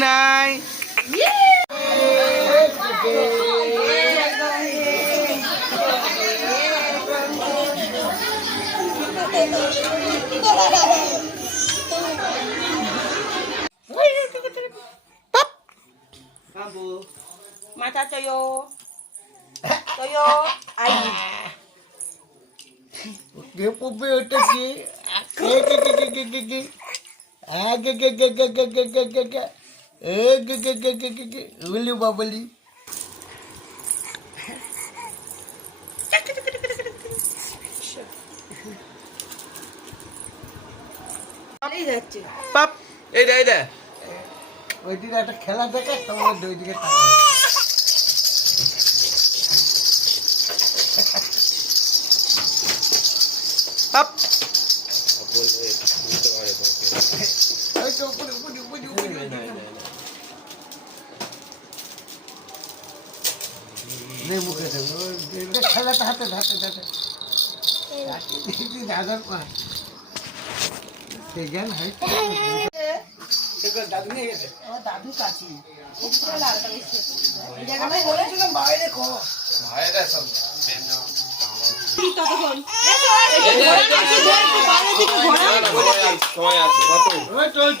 Nay. Kambu. Mata toyo. Toyo. Dia otak ni. Ah. উলি বাবলি। পাপ। এইটা এইটা ওইদিকে একটা খেলা দেখে তোমার ওইদিকে দিকে দাঁতে দাঁতে দাঁতে দাদার পা সেগেন হয় দাদু নিয়ে গেছে দাদু কাছে বলেছিলাম বাইরে খো বাইরে সব সময় আছে কত চল্লিশ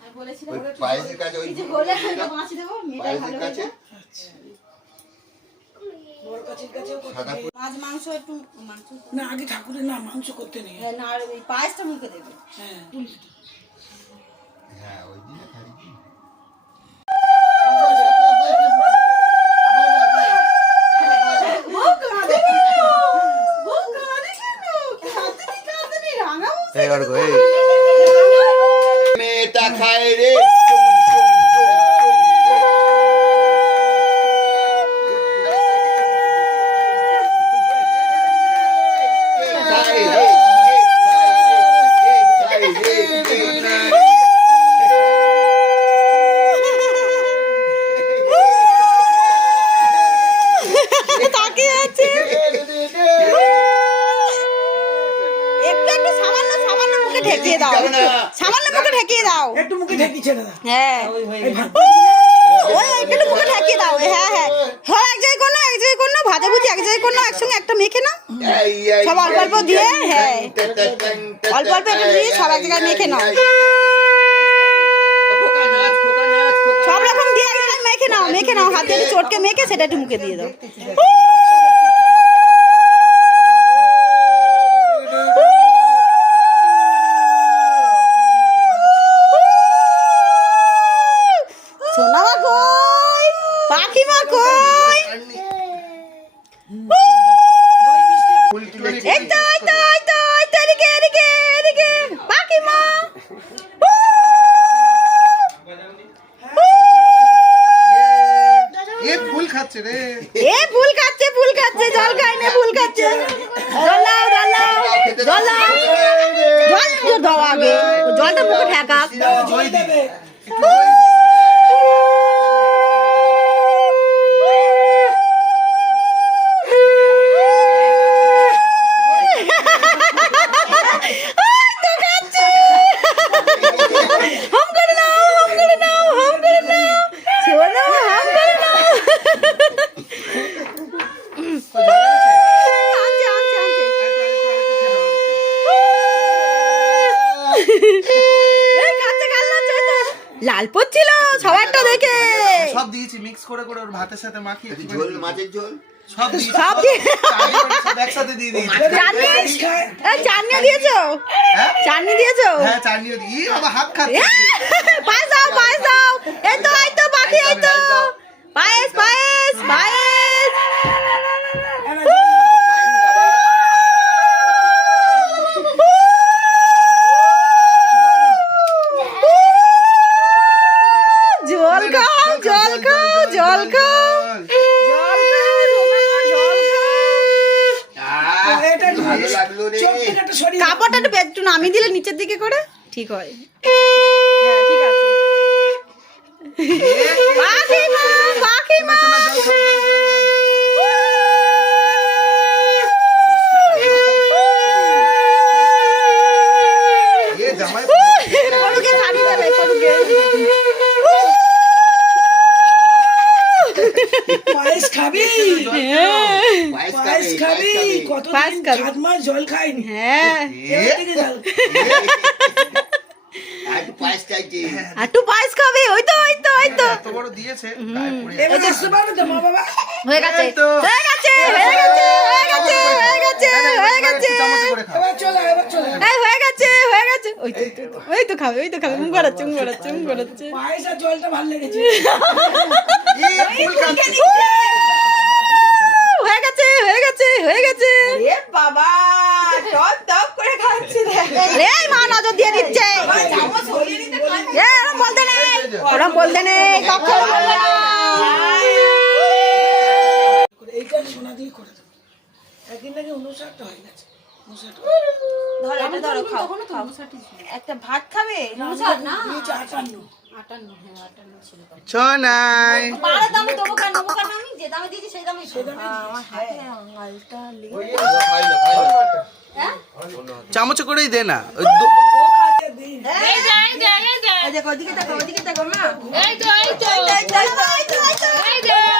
আমি বলেছিলাম, পায়েসের কাছে ওই যে বলে আমি দেবো, মেয়েটা ভালো কাছে? হয়েছে। মাছ মাংস একটু মাংস? না আগে ঠাকুরের না মাংস করতে নেই। হ্যাঁ, না আর ওই পায়েসটা মুখে দেবে। হ্যাঁ। হ্যাঁ ওই দিনে খালি ও কাঁদে কেন? ও কাঁদে কেন? কাঁদতে নি, কাঁদতে নি, রাঙাবো এই গো এই মেয়েটা খায় রে খায় রে, খায় রে, খায় রে। তাকিয়ে আছে একটু একটু সামান্য সামান্য মুখে ঠেকিয়ে দাও যাবে না। সামান্য মুখে ঠেকিয়ে দাও একটু মুখে ঠেকিছে দাদা হ্যাঁ এই ভাত ওই একটু মুখে ঠেকিয়ে দাও হ্যাঁ হ্যাঁ হ্যাঁ এক জায়গায় করো এক জায়গায় করো ভাজা ভুজি এক জায়গায় করো একসঙ্গে একটা মেখে নাও সব অল্প অল্প দিয়ে, হ্যাঁ। অল্প অল্প একটা দিয়ে সব এক জায়গায় মেখে নাও সব রকম দিয়ে এক জায়গায় মেখে নাও মেখে নাও হাতে চটকে মেখে সেটা একটু মুখে দিয়ে দাও সোনা মা কই পাখি মা কই এই তো এই তো এই তো এই তো এদিকে এদিকে এদিকে পাখি মা এ ফুল খাচ্ছে রে এ ফুল খাচ্ছে ফুল খাচ্ছে জল খাই না ফুল খাচ্ছে জল দাও জল দাও জল দাও জল তো দাও আগে জলটা মুখে ঠেকা জয় দেবে হাম করে নাও হাম করে নাও হাম করে নাও শোনো হাম করে নাও আনছে আনছে আনছে এই খাচ্ছে গাল নাচছে, এই তো। লাল পড়ছিল সবারটা দেখে। সব দিয়েছি মিক্স করে করে ওর ভাতের সাথে মাখিয়ে ঝোল মাছের ঝোল? সব সব একসাথে দিয়ে দিয়েছি। চাটনি? চাটনি দিয়েছ? হ্যাঁ? চাটনি দিয়েছ? হ্যাঁ চাটনিও দিই বাবা হাত খাচ্ছে। পায়েস দাও পায়েস দাও। এই তো এই তো বাকি এই তো। ঠিক হয় হ্যাঁ ঠিক আছে পাখিমা পাখিমা পড়ুকে ছাড়িয়ে দেবে পড়ুকে পায়েস খাবি পায়েস পায়েস খাবে, খাবি পায়েস খাবে। কত পায়েস খাবি। সাত মাস জল খাইনি হ্যাঁ এবার আর একটু পায়েস চাইছে আর একটু খাবে ওই তো ওই তো ওই তো। এত বড় দিয়েছে গায়ে পড়ে এবার আসতে পারবে তো মা বাবা। হয়ে গেছে। হয়ে গেছে হয়ে গেছে হয়ে গেছে হয়ে গেছে হয়ে গেছে চামচ করে খাও। এবার চলে আয়, এবার চলে। আয়। এই হয়ে গেছে ওই তো ওই তো, খাবে ওই তো খাবে। মুখ গড়াচ্ছে মুখ গড়াচ্ছে মুখ গড়াচ্ছে পায়েস আর জলটা ভালো লেগেছে। হয়ে গেছে হয়ে গেছে হয়ে গেছে। বাবা টপ টপ করে খাচ্ছে রে মা নজর দিয়ে দিচ্ছে ওরম বলতে নেই ওরম বলতে নেই কখনো বলবে না এইটা সোনা দিয়ে করে দেবো একদিন নাকি উনষাটটা হয়ে গেছে উনষাট ধরো এটা ধরো খাও খাও একটা ভাত খাবে দিয়েছে আটান্ন ছনাই বারো দামে দেবো কেন নেব কেন আমি যে দামে দিয়েছি সেই দামে আমার হাতে আঙালটা লেগে চামচ করেই দে না ওদিকে দেখো ওদিকে দেখো মা। এই তো এই তো এই তো এই তো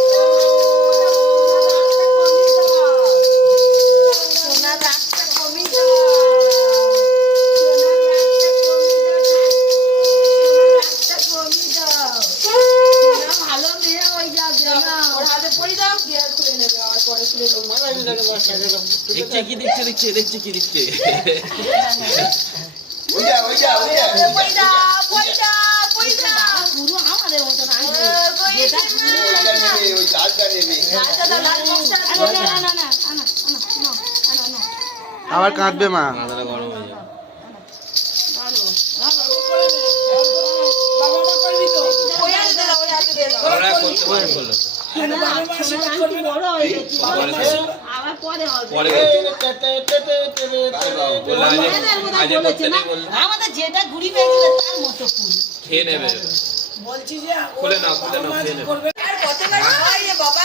না না না আনা আনা আনা আনা আবার কাঁদবে মা। গরম হয়ে যাবে ওরা করতে পারে। বলো বাবা মা আশীর্বাদ করবে না আবার পরে হবে পরে বললে আজ আজ করতে নেই বললে আমাদের যেটা ঘুরি পেয়েছিল তার মতো ফুল। খেয়ে নেবে বলছি যে খুলে নাও, খুলে নাও, খেয়ে নেবে। আর কত হয়। রে বাবা?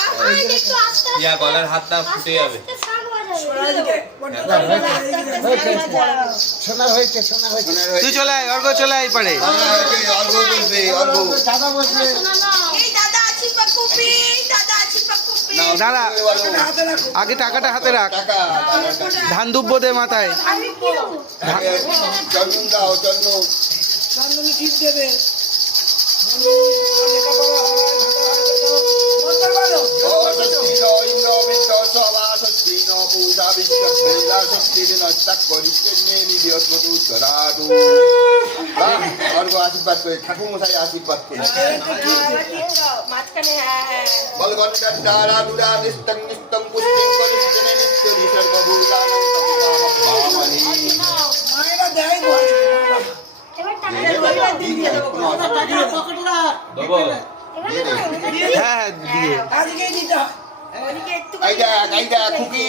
একটু আস্তে ইয়া গলার হাতটা ফুটে যাবে। হয়েছে। তুই চলে আয় অর্ঘ চলে আয় পারে। দাদা বসবে দাঁড়া। আগে টাকাটা হাতে রাখ ধান দুব্ব দে মাথায় নস্তাক করিতে নেমি বৃহস্পতি উত্তরাদু অর্ঘ আশীর্বাদ করে ঠাকুর মশাই আশীর্বাদ করে মাঝখানে হ্যাঁ হ্যাঁ দেয়। আজকেই দিতে একটু এই দেখ এই দেখ খুকি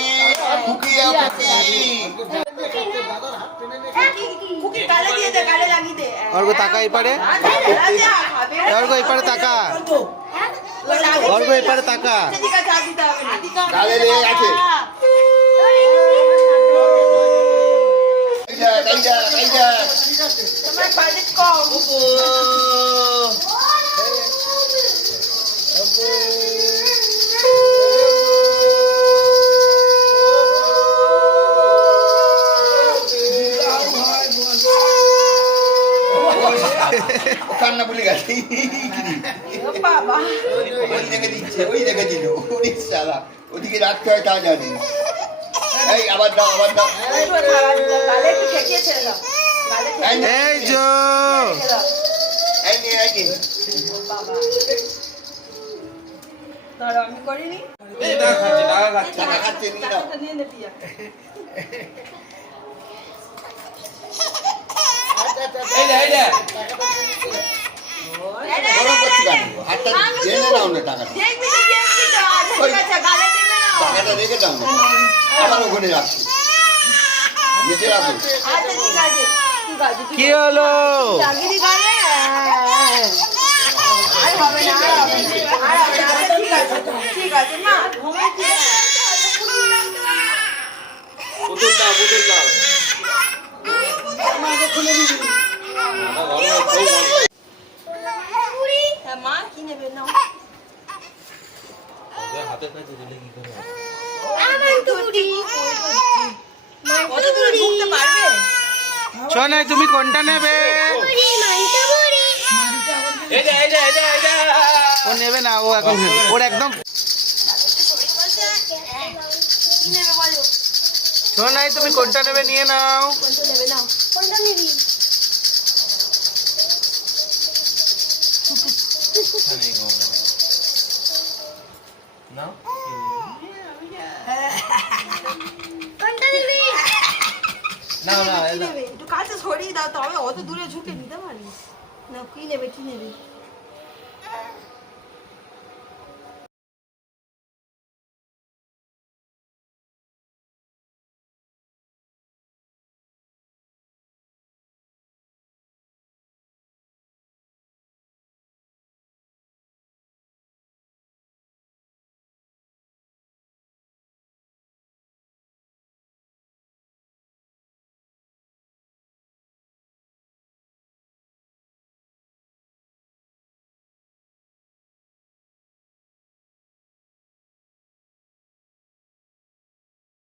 খুকি অর্ঘ তাকা এপারে। অর্ঘ এপারে তাকা। অর্ঘ এপারে তাকা। গালে লেগে গেছে। এই দেখ এই দেখ এই দেখ। তোমার কম। ওদিকে রাখতে হয় তা জানি এই আবার দাও আবার দাও এই নে, এই যো আমি করিনি টাকা নে জেনে নাও টাকাটা না টাকাটা রেখে দাও আবার ওখানে রাখছি নিচে রাখো আচ্ছা কি হলো? না না। না মা দাও কি নেবে? নাও। হাতের কাছে দিলে কি করে কত দূরে ঢুকতে পারবে? শোনাই তুমি কোনটা নেবে? ও নেবে না ও এখন ওর একদম নেবে শোনাই তুমি কোনটা নেবে নিয়ে নাও। কোনটা নেবে নাও না না কি নেবে একটু কাছে সরিয়ে দাও তবে অত দূরে ঝুঁকে নিতে পারিস না কি নেবে কি নেবে